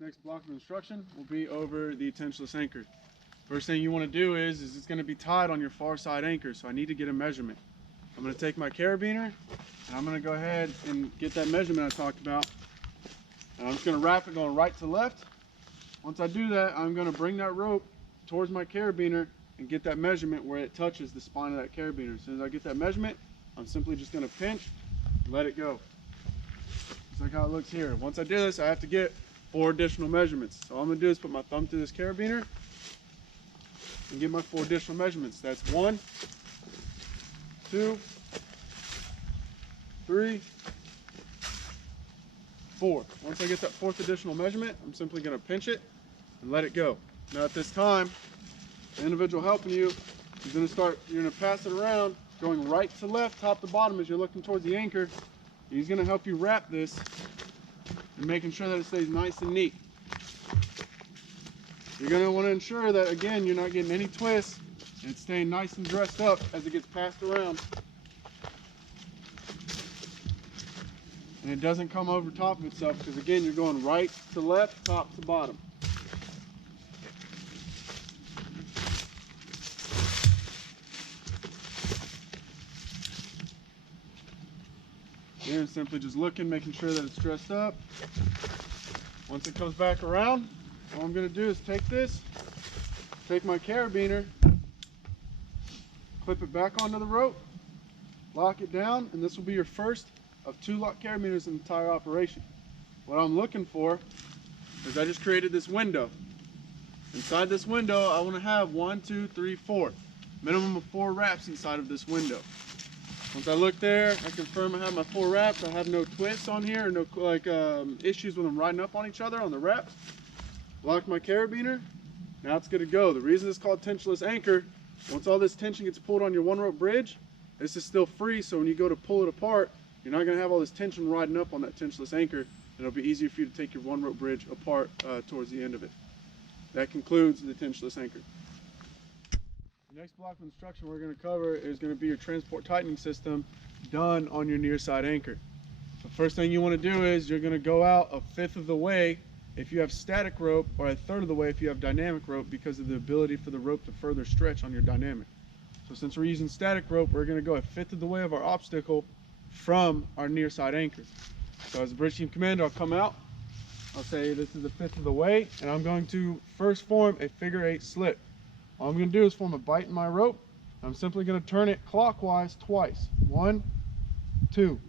This next block of instruction will be over the tensionless anchor. First thing you want to do is it's going to be tied on your far side anchor, so I need to get a measurement. I'm going to take my carabiner and I'm going to go ahead and get that measurement I talked about. And I'm just going to wrap it going right to left. Once I do that, I'm going to bring that rope towards my carabiner and get that measurement where it touches the spine of that carabiner. As soon as I get that measurement, I'm simply just going to pinch and let it go. Just like how it looks here. Once I do this, I have to get 4 additional measurements. So all I'm going to do is put my thumb through this carabiner and get my 4 additional measurements. That's 1, 2, 3, 4. Once I get that 4th additional measurement, I'm simply going to pinch it and let it go. Now at this time, the individual helping you is going to you're going to pass it around, going right to left, top to bottom as you're looking towards the anchor. He's going to help you wrap this and making sure that it stays nice and neat. You're going to want to ensure that, again, you're not getting any twists and it's staying nice and dressed up as it gets passed around. And it doesn't come over top of itself because, again, you're going right to left, top to bottom. Again, simply just looking, making sure that it's dressed up. Once it comes back around, all I'm going to do is take my carabiner, clip it back onto the rope, lock it down, and this will be your first of 2 lock carabiners in the entire operation. What I'm looking for is I just created this window. Inside this window, I want to have 1, 2, 3, 4. Minimum of 4 wraps inside of this window. Once I look there, I confirm I have my 4 wraps. I have no twists on here, or no issues with them riding up on each other on the wraps. Lock my carabiner. Now it's good to go. The reason it's called tensionless anchor, once all this tension gets pulled on your 1-rope bridge, this is still free, so when you go to pull it apart, you're not going to have all this tension riding up on that tensionless anchor, and it'll be easier for you to take your 1-rope bridge apart towards the end of it. That concludes the tensionless anchor. The next block of instruction we're going to cover is going to be your transport tightening system done on your near side anchor. The first thing you want to do is you're going to go out 1/5 of the way if you have static rope, or 1/3 of the way if you have dynamic rope, because of the ability for the rope to further stretch on your dynamic. So since we're using static rope, we're going to go 1/5 of the way of our obstacle from our near side anchor. So as a bridge team commander, I'll come out, I'll say this is 1/5 of the way, and I'm going to first form a figure 8 slip. All I'm going to do is form a bite in my rope. I'm simply going to turn it clockwise twice. 1, 2.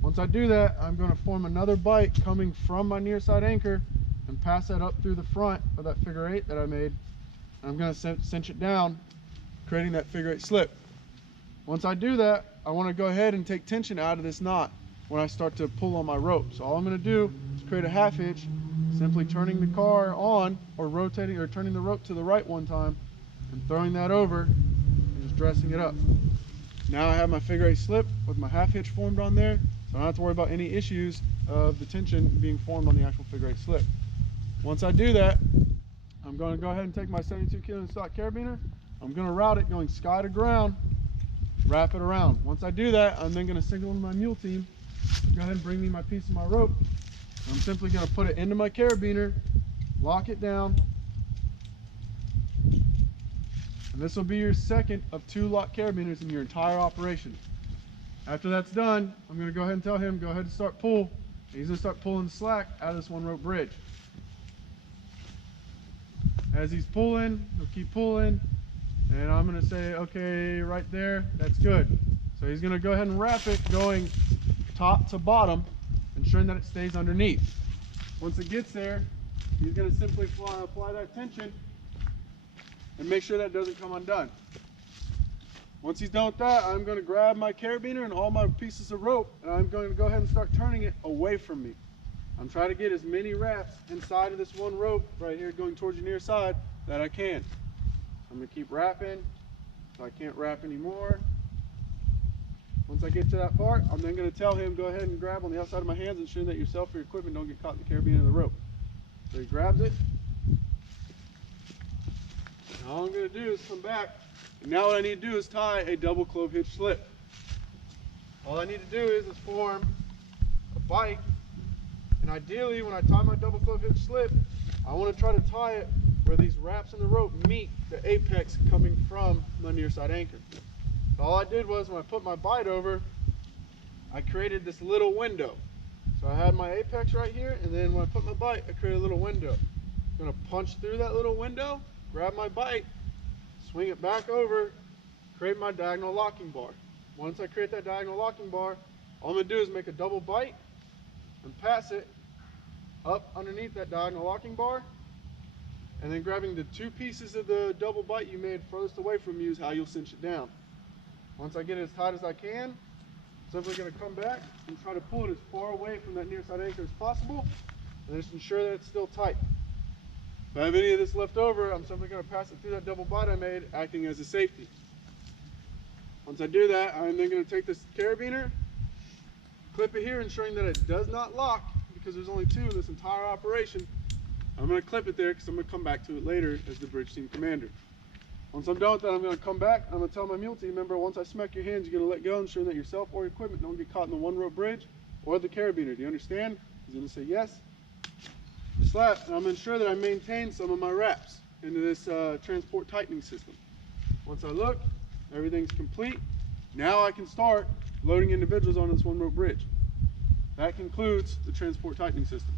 Once I do that, I'm going to form another bite coming from my near side anchor and pass that up through the front of that figure 8 that I made. And I'm going to cinch it down, creating that figure 8 slip. Once I do that, I want to go ahead and take tension out of this knot when I start to pull on my rope. So all I'm going to do is create a 1/2 hitch, simply turning the car on, or rotating or turning the rope to the right one time and throwing that over and just dressing it up. Now I have my figure 8 slip with my 1/2 hitch formed on there, so I don't have to worry about any issues of the tension being formed on the actual figure 8 slip. Once I do that, I'm going to go ahead and take my 72 kilo stock carabiner. I'm going to route it going sky to ground, wrap it around. Once I do that, I'm then going to signal to my mule team, go ahead and bring me my piece of my rope. I'm simply going to put it into my carabiner, lock it down, and this will be your second of 2 lock carabiners in your entire operation. After that's done, I'm going to go ahead and tell him, go ahead and start pull. And he's going to start pulling the slack out of this 1-rope bridge. As he's pulling, he'll keep pulling, and I'm going to say, okay, right there, that's good. So he's going to go ahead and wrap it going top to bottom, ensuring that it stays underneath. Once it gets there, he's going to simply apply that tension and make sure that doesn't come undone. Once he's done with that, I'm going to grab my carabiner and all my pieces of rope, and I'm going to go ahead and start turning it away from me. I'm trying to get as many wraps inside of this 1 rope right here going towards your near side that I can. I'm going to keep wrapping so I can't wrap anymore. Once I get to that part, I'm then going to tell him, go ahead and grab on the outside of my hands, ensuring that yourself or your equipment don't get caught in the carabiner of the rope. So he grabs it. And all I'm going to do is come back, and now what I need to do is tie a double clove hitch slip. All I need to do is form a bite And ideally, when I tie my double club hitch slip, I want to try to tie it where these wraps in the rope meet the apex coming from my near side anchor. So all I did was, when I put my bite over, I created this little window. So I had my apex right here, and then when I put my bite, I created a little window. I'm going to punch through that little window, grab my bite, swing it back over, create my diagonal locking bar. Once I create that diagonal locking bar, all I'm going to do is make a double bite and pass it up underneath that diagonal locking bar, and then grabbing the two pieces of the double bite you made furthest away from you is how you'll cinch it down. Once I get it as tight as I can, I'm simply going to come back and try to pull it as far away from that near side anchor as possible, and just ensure that it's still tight. If I have any of this left over, I'm simply going to pass it through that double bite I made, acting as a safety. Once I do that, I'm then going to take this carabiner, clip it here, ensuring that it does not lock, because there's only two in this entire operation. I'm going to clip it there because I'm going to come back to it later as the bridge team commander. Once I'm done with that, I'm going to come back. I'm going to tell my mule team member, once I smack your hands, you're going to let go, ensuring that yourself or your equipment don't get caught in the one rope bridge or the carabiner. Do you understand? He's going to say yes. The slap, and I'm going to ensure that I maintain some of my wraps into this transport tightening system. Once I look, everything's complete. Now I can start loading individuals on this one rope bridge. That concludes the transport tightening system.